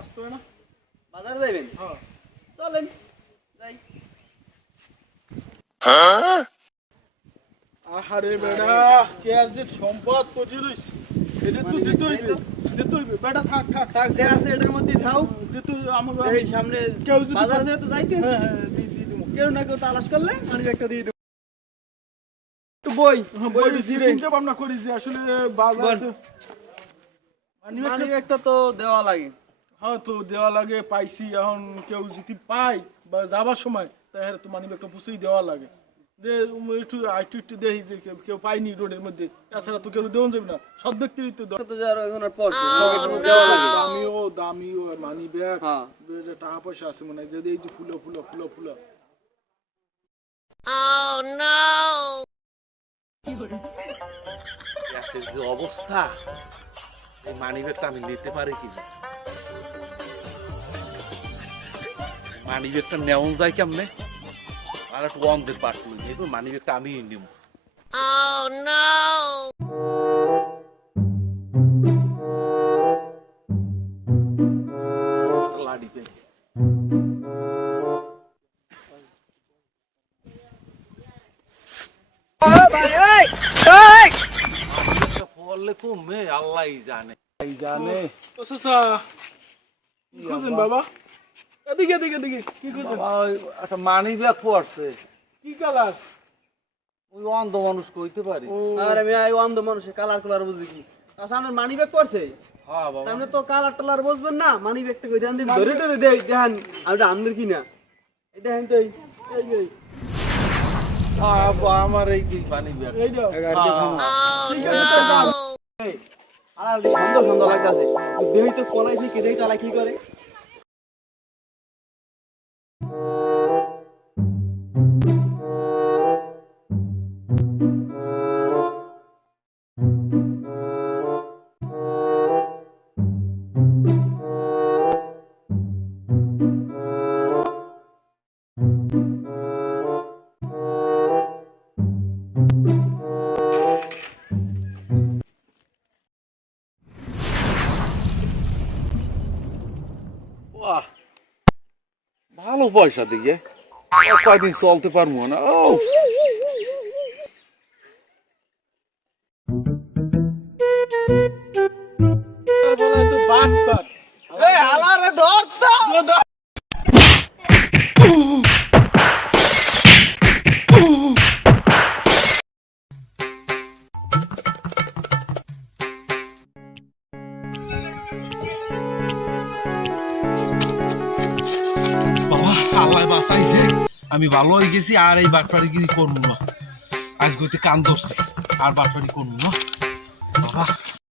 আসতে হয় না? বাজারে যাইবেন? হ্যাঁ। চলেন যাই। আহারে বেটা কে আর যে সম্পদ করছি রইস এটা তো দিতে হইবে বেটা থাক থাক থাক যে আছে এটার মধ্যে থাও। দিতে আমাকে এই সামনে কেউ যদি বাজারে যেহেতু যাইতেছি, হ্যাঁ হ্যাঁ দিয়ে দেবো। কেউ না কেউ তালাশ করলে মানে একটা দিয়ে দেবো। একটু বই বই জিরে চিন্তা ভাবনা করি যে আসলে বাজার মানে একটা তো দেওয়া লাগে। হ্যাঁ তো দেওয়া লাগে পাইছি এখন কেউ যদি পাই বা যাবার সময় তাহলে তো মানি একটা পুষেই দেওয়া লাগে যে একটু একটু দেখি যে কেউ পাইনি রোডের মধ্যে এছাড়া তো কেউ দেওয়া যাবে না সব ব্যক্তিরই তো তো যার এখন আর পড়ছে একটু দেওয়া লাগে। দামিও মানি ব্যাগ হ্যাঁ টাকা পয়সা আছে মনে হয় যে এই যে ফুলো ফুলো ফুলো ফুলো গ্যাসের যে অবস্থা এই মানি ব্যাগটা আমি নিতে পারি কিনা মানি ব্যাগটা নেওয়া যায় কেমনে আর একটু অন্ধের পাঠ করি এবার মানি ব্যাগটা আমি নিব লাডি পেয়েছি পড়লে কমবে আল্লাহ জানে জানে ও সসা কি খুঁজেন বাবা এদিকে এদিকে এদিকে কি খুঁজেন একটা মানি ব্যাগ পড়ছে কি কালার ওই অন্ধ মানুষ কইতে পারি আর আমি আই অন্ধ মানুষে কালার কালার বুঝি কি আচ্ছা আমার মানি ব্যাগ পড়ছে হ্যাঁ বাবা আপনি তো কালার টালার বুঝবেন না মানি ব্যাগটা কই দেন ধরে ধরে দেই দেখেন আমি আমনের কি না এই দেখেন তো এই এই আমার এই কি মানি ব্যাগ এই দাও ঠিক আছে তো দাও এই আর সুন্দর সুন্দর লাগতাছে দেই তো পলাই থেকে দেই তালা কি করে বাহ ভালো পয়সা দিয়ে কয়দিন চলতে পারবো না ও বলে তো বাট বাট এই হালারে ধর তো বাবা আল্লাহ বাঁচাইছে আমি ভালো হয়ে গেছি আর এই বাটপাড়িগিরি করবো না আজ গইতে কান ধরছি আর বাটপাড়ি করবো না বাবা